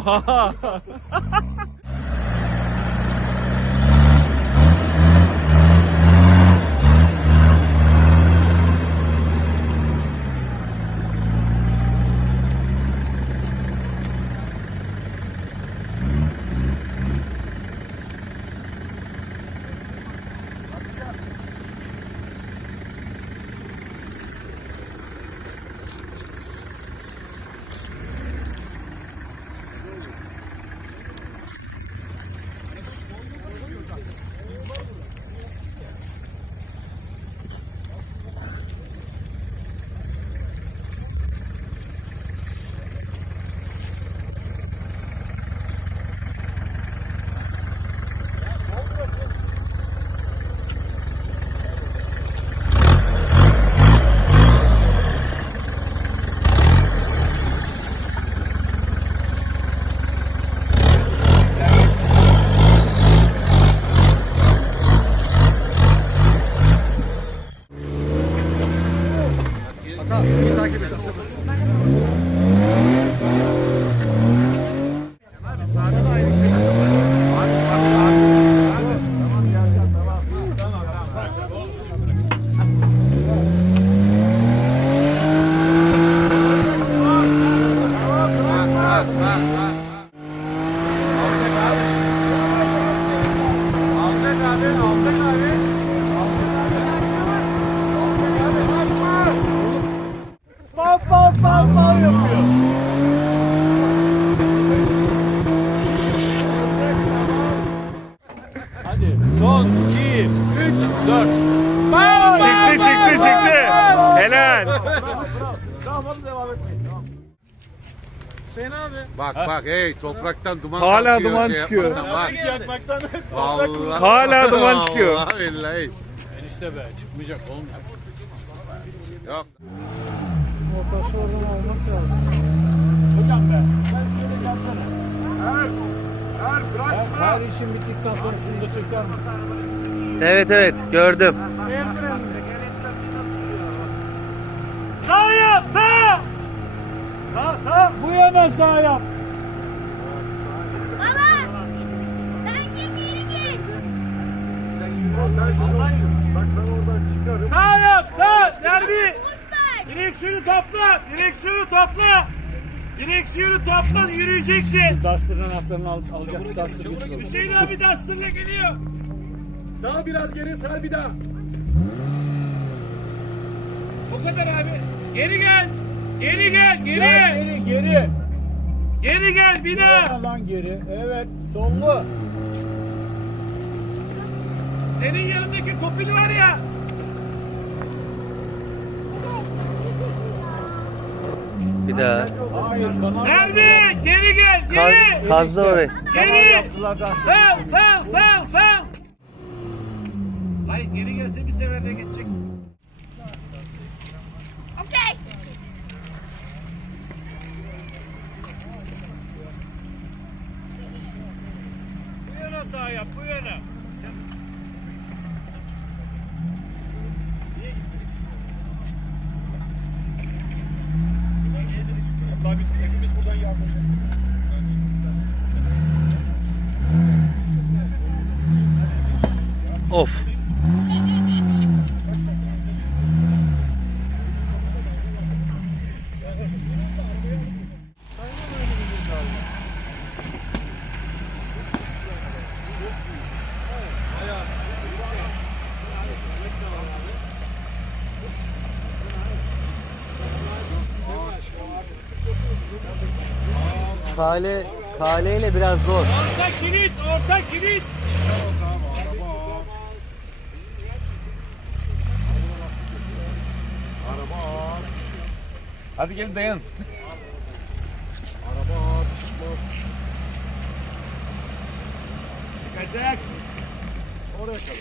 Oha. Hadi. Bak bak hey topraktan duman Hala kalkıyor, duman şey çıkıyor. Bak. Yakmaktan Vallahi. Hala duman çıkıyor. Vallahi billahi. Enişte be çıkmayacak olmuyor. Yok. Hocam be. Gel şöyle gelsene. Her, her bırakma. Her işin bittikten sonra şunu da çeker misin? Evet evet gördüm. Sağ yap sağ. Sağ sağ. Bu yana sağ yap. Baba! Sen git geri git. Sağ yap sağ. Derbi. Direksiyonu topla. Direksiyonu topla. Direksiyonu topla yürüyeceksin. Duster'ın anahtarını al, al gel. Götür. Hüseyin abi Duster'la geliyor. Sağ biraz geri sar bir daha. O kadar abi. Geri gel. Geri gel. Geri. Geri geri. Geri gel bir daha. Lan geri. Evet. Sollu. Senin yanındaki kopil var ya. Bir daha. Hayır kanal. Nerede? Geri gel. Geri. Kazdı orayı. Geri. Sal sal sal sal. Hayır geri gelse bir seferde geçecek. Okey. Bu yana sağ yap bu yana. Hatta biz hepimiz buradan yardım Of. Kale, kaleyle biraz zor. Orta kilit, orta kilit. Hadi gelin dayan. Kaçacak. Oraya kadar işte.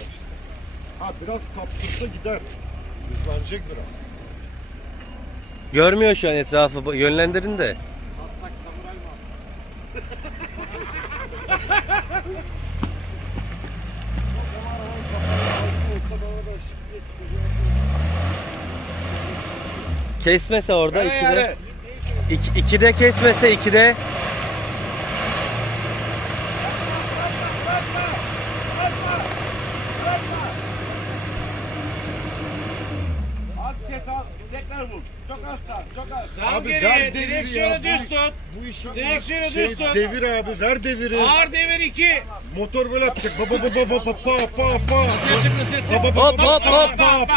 Ha biraz kaptırsa gider. Hızlanacak biraz. Görmüyor şu an etrafı. Yönlendirin de. Kesmese orada yani ikide. Yani. İki, ikide kesmese ikide. Sal abi geriye, direksiyonu düz tut. Bu iş direksiyonu şey, düz tut. Devir abi, ver deviri. Ağır devir iki. Motor böyle yapacak. Ba ba ba ba ba pa pa pa pa. Hop hop hop hop.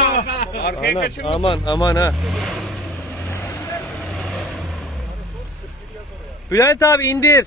Arkaya kaçırmasın. Aman aman ha. Bülent abi indir.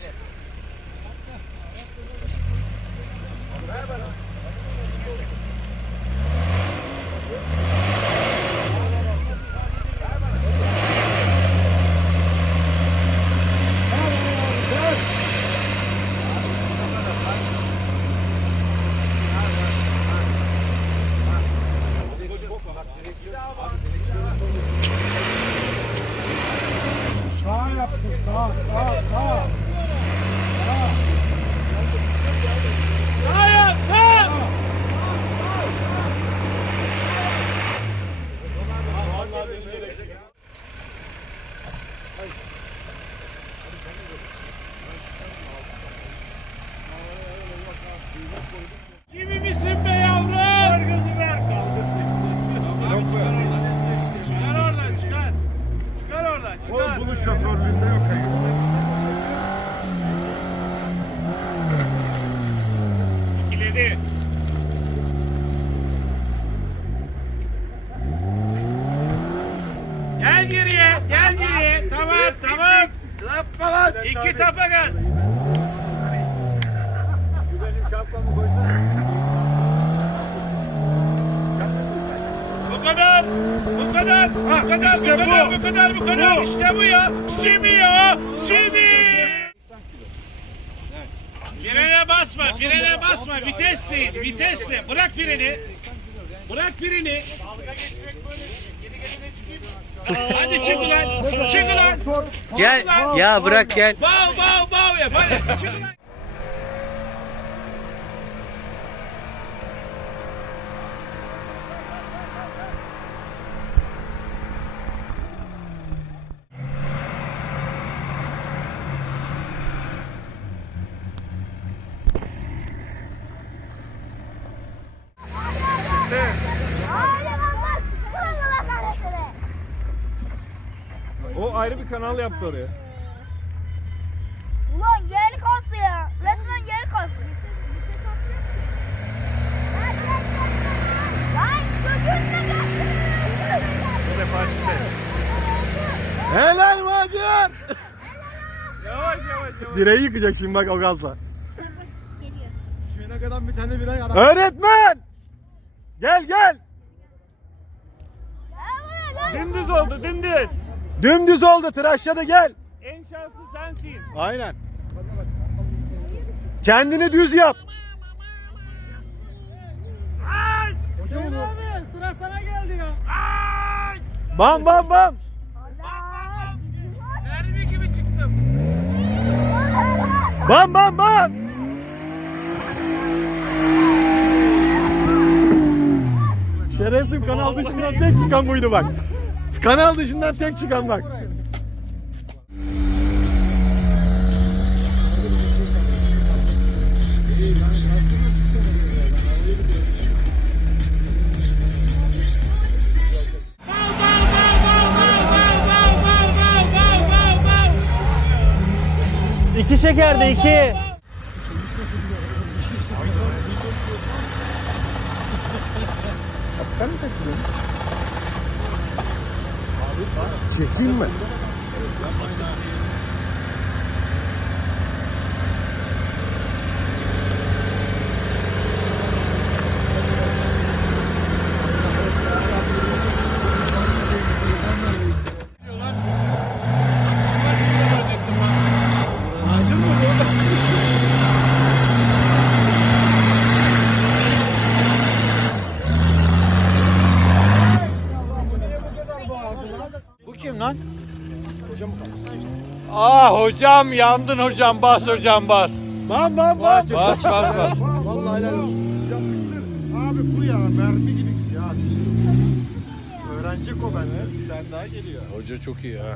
Sağ yapsın sağ sağ sağ. Sağ yap sağ. Kimi misin be yavrum? Ver gözü ver. Çıkar oradan çıkar. Çıkar oradan çıkar. Oğlum bunun şoförlüğünde yok. hayır. İkiledi. Gel geriye, gel geriye. Tamam, tamam. İki tapa gaz. Bu kadar, bu kadar, bu kadar, işte bu kadar, bu. bu kadar, bu kadar. İşte bu ya. Şimdi ya, şimdi. Frene basma, frene basma. Vites değil, vitesle. Bırak freni. Bırak freni. Hadi çık ulan, çık ulan. Gel ya bırak gel. Bav bav bav yap hadi çık ulan. Kanal yaptı oraya. Ulan geri kastı ya. Resmen geri kastı. Bu defa çıktı. Helal Macir. Yavaş yavaş yavaş. Direği yıkacak şimdi bak o gazla. Kadar bir tane birey adam. Öğretmen! Gel gel. Dümdüz oldu dümdüz. Dümdüz oldu tıraşladı gel. En şanslı sensin. Aynen. Kendini düz yap. Sıra sana geldi ya. Bam bam bam. Mermi gibi çıktım. Bam bam bam. Şerefsiz kanal dışından tek çıkan buydu bak. Kanal dışından tek çıkan bak. İki şekerde iki. Çekeyim mi? Bu kim lan? Ah hocam yandın hocam bas hocam bas. Bam bam bam. Bas bas bas. Vallahi helal olsun. Abi bu ya mermi gibi ya. Öğrenecek o benden. Hoca çok iyi ha.